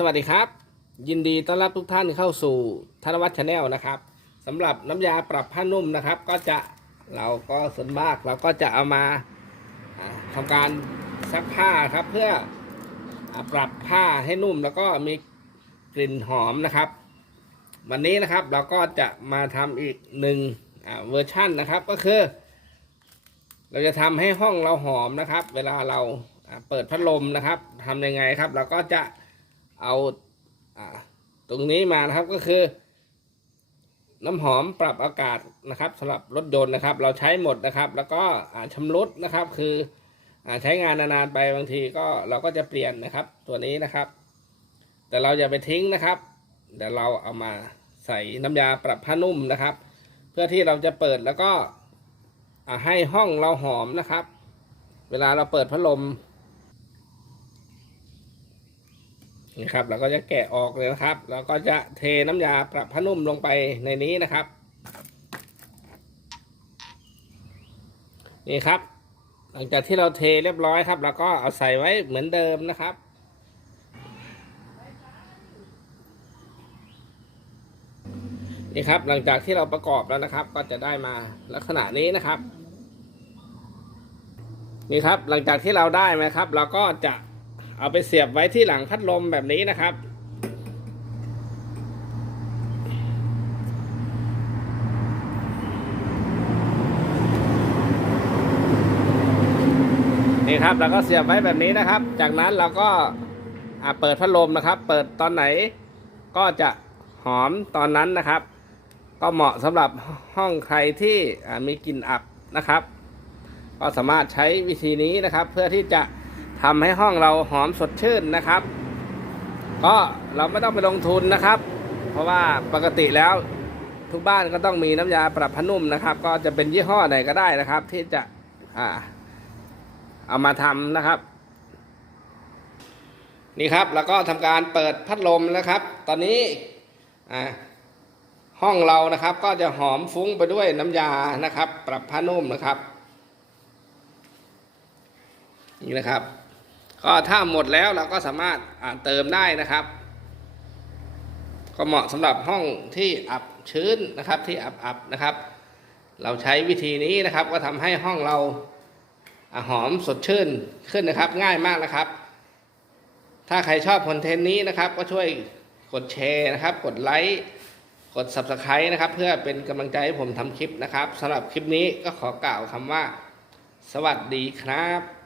สวัสดีครับ ยินดีต้อนรับทุกท่านเข้าสู่ธนวัฒน์ชาแนลนะครับสำหรับน้ำยาปรับผ้านุ่มนะครับ ก็จะเราก็ส่วนมากเราก็จะเอามาอ่าทำการซักผ้าครับ เพื่ออปรับผ้าให้นุ่มแล้วก็มีกลิ่นหอมนะครับ วันนี้นะครับเราก็จะมาทำอีกหนึ่งเวอร์ชั่นนะครับ ก็คือ เราจะทำให้ห้องเราหอมนะครับ เวลาเราอ่าเปิดพัดลมนะครับทำยังไงครับ เราก็จะ เอาอตรงนี้มานะครับก็คือ น้ำหอมปรับอากาศนะครับสำหรับรถยนต์นะครับ เราใช้หมดนะครับ แล้วก็อ่าชำรุดนะครับ คืออใช้งานนานๆไปบางทีก็เราก็จะเปลี่ยนนะครับ ตัวนี้นะครับ แต่เราอย่าไปทิ้งนะครับเดี๋ยวเราเอามาใส่น้ำยาปรับผ้านุ่มนะครับ เพื่อที่เราจะเปิดแล้วก็ให้ห้องเราหอมนะครับ เวลาเราเปิดพัดลม นี่ครับเราก็จะแกะออกเลยนะครับเราก็จะเทน้ำยาปรับผ้านุ่มลงไปในนี้นะครับ นี่ครับ หลังจากที่เราเทเรียบร้อยครับเราก็เอาใส่ไว้เหมือนเดิมนะครับนี่ครับหลังจากที่เราประกอบแล้วนะครับ ก็จะได้มาลักษณะนี้นะครับ นี่ครับหลังจากที่เราได้ไหมครับ เราก็จะ เอาไปเสียบไว้ที่หลังพัดลมแบบนี้นะครับ นี่ครับเราก็เสียบไว้แบบนี้นะครับ จากนั้นเราก็อ่าเปิดพัดลมนะครับ เปิดตอนไหนก็จะหอมตอนนั้นนะครับ ก็เหมาะสำหรับห้องใครที่อ่ามีกลิ่นอับนะครับ ก็สามารถใช้วิธีนี้นะครับ เพื่อที่จะ ทำให้ห้องเราหอมสดชื่นนะครับ ก็เราไม่ต้องไปลงทุนนะครับ เพราะว่าปกติแล้วทุกบ้านก็ต้องมีน้ำยาปรับผ้านุ่มนะครับ ก็จะเป็นยี่ห้อไหนก็ได้นะครับ ที่จะอเอามาทำนะครับนี่ครับแล้วก็ทำการเปิดพัดลมนะครับ ตอนนี้ห้องเรานะครับก็จะหอมฟุ้งไปด้วยน้ำยานะครับ ปรับผ้านุ่มนะครับนี่นะครับ ก็ถ้าหมดแล้วเราก็สามารถเติมได้นะครับ ก็เหมาะสำหรับห้องที่อับชื้นนะครับที่อับๆนะครับ เราใช้วิธีนี้นะครับ ก็ทำให้ห้องเราอ่าหอมสดชื่นขึ้นนะครับ ง่ายมากนะครับ ถ้าใครชอบคอนเทนต์นี้นะครับ ก็ช่วยกดแชร์นะครับ กดไลค์กด subscribe นะครับ เพื่อเป็นกำลังใจให้ผมทำคลิปนะครับสำหรับคลิปนี้ก็ขอกล่าวคำว่า สวัสดีครับ